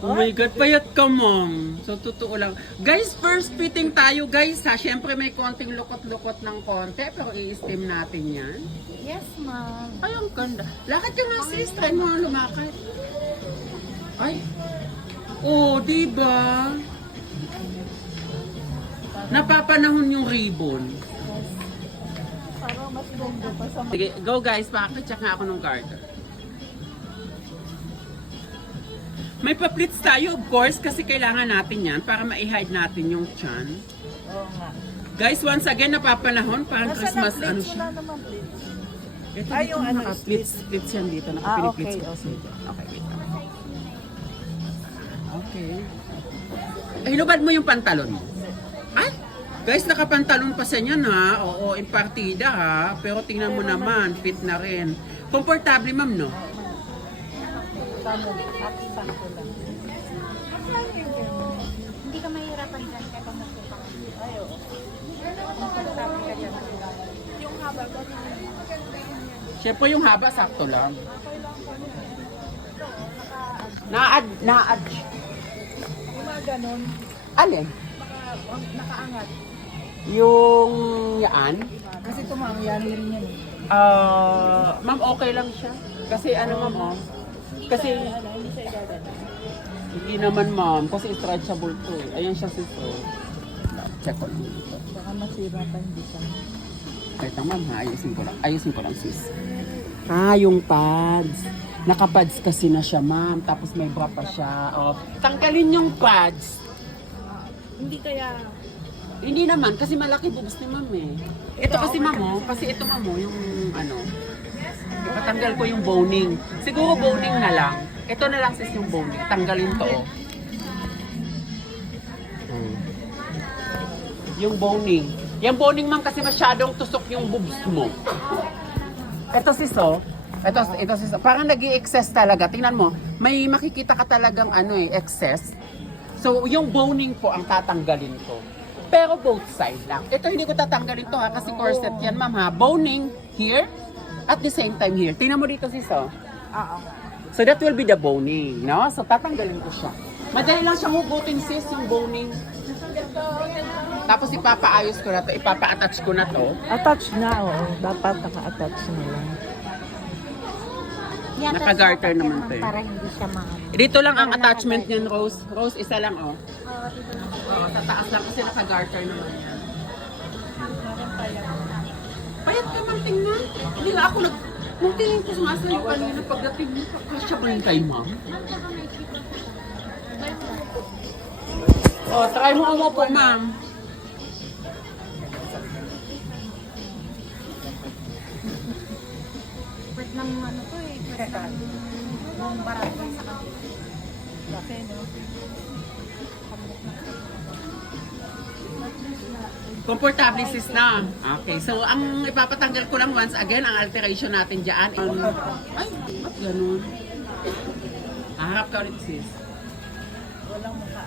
Oh my God, payat ka, ma'am. So, totoo lang. Guys, first fitting tayo, guys, ha. Siyempre, may konting lukot-lukot ng konti, pero i-steam natin yan. Yes, ma'am. Ay, ang ganda. Lakad ka nga, sis. Try mo nga lumakad. Ay. Oh, diba? Napapanahon yung ribbon. Parang mas ganda pa sa Sige, go guys. Pakakitsak nga ako ng garter. May pa-pleats tayo, of course, kasi kailangan natin yan para ma-hide natin yung chan. Oo nga. Guys, once again, napapanahon, parang Christmas, ano siya. Wala naman plates. Ito Ay, dito yung ano, naka-pleats, pleats yan dito, Ah, naka-pleats. okay, okay. Okay, wait lang. Okay. Hinubad mo yung pantalon mo. Ay, guys, nakapantalon pa sa niyan ha. Oo, in partida ha. Pero tingnan mo naman, fit na rin. Komportable, ma'am, no? Tama, sakto lang. Hindi ka mahirapan dyan kaya pag nagsupa ka. Ay, oo. Komportable ka dyan. Yung haba ba? Siyempre yung haba, sakto lang. Na-add. Yung mga ganun, Alin? nakaangat. Yung yaan? Kasi tumangyari rin yan eh. Ma'am, okay lang siya. Kasi ano, ma'am, oh. Kasi, Hindi siya igagano. hindi naman, ma'am. Kasi stretchable to eh. Ayan siya, sis. Oh. Check ko lang dito. Baka masira pa hindi siya. Wait lang, ma'am, ha? Ayusin ko lang, sis. Yung pads. Naka-pads kasi na siya, ma'am. Tapos may bra pa siya. Oh. Tanggalin yung pads. Hindi kaya... Hindi naman, kasi malaki boobs ni ma'am eh. Ito kasi ma'am, oh. Kasi ito ma'am, oh, yung ano. Ipatanggal ko yung boning. Siguro boning na lang. Ito na lang sis yung boning. Tanggalin to, oh. Yung boning. Yung boning ma'am kasi masyadong tusok yung boobs mo. Ito sis, oh. Ito sis, parang nag-i-excess talaga. Tingnan mo, may makikita ka talagang ano eh, excess. So, yung boning po ang tatanggalin ko. Pero both side lang. Ito hindi ko tatanggalin to ha, kasi corset yan ma'am ha. Boning here, at the same time here. Tingnan mo dito sis, oh. Oo. So that will be the boning, no? So tatanggalin ko siya. Madali lang siyang hugutin sis, yung boning. Tapos ipapaayos ko na to, ipapa-attach ko na to. Attach na, oo. Dapat naka-attach na lang. Yan, Naka-garter tapos naman dapat to eh. Para hindi siya maano. Dito lang ang attachment niyan, Rose. Rose, isa lang, oh. Oo, dito lang. Oo, sa taas lang kasi naka-garter naman yan. Payat ka man tingnan. Hindi nga ako nung tingin ko sumasayo kanina pagdating mo, kasya ba yun kay ma'am? Oh, try mo umupo, ma'am. Pwede ng ano to eh. Pwede ng buong barangay sa kanila. Kasi, no? Komportable sis na. Okay, so ang ipapatanggal ko lang once again, ang alteration natin dyan. Ay, ba't ganun? Harap ka ulit sis. Walang mukha.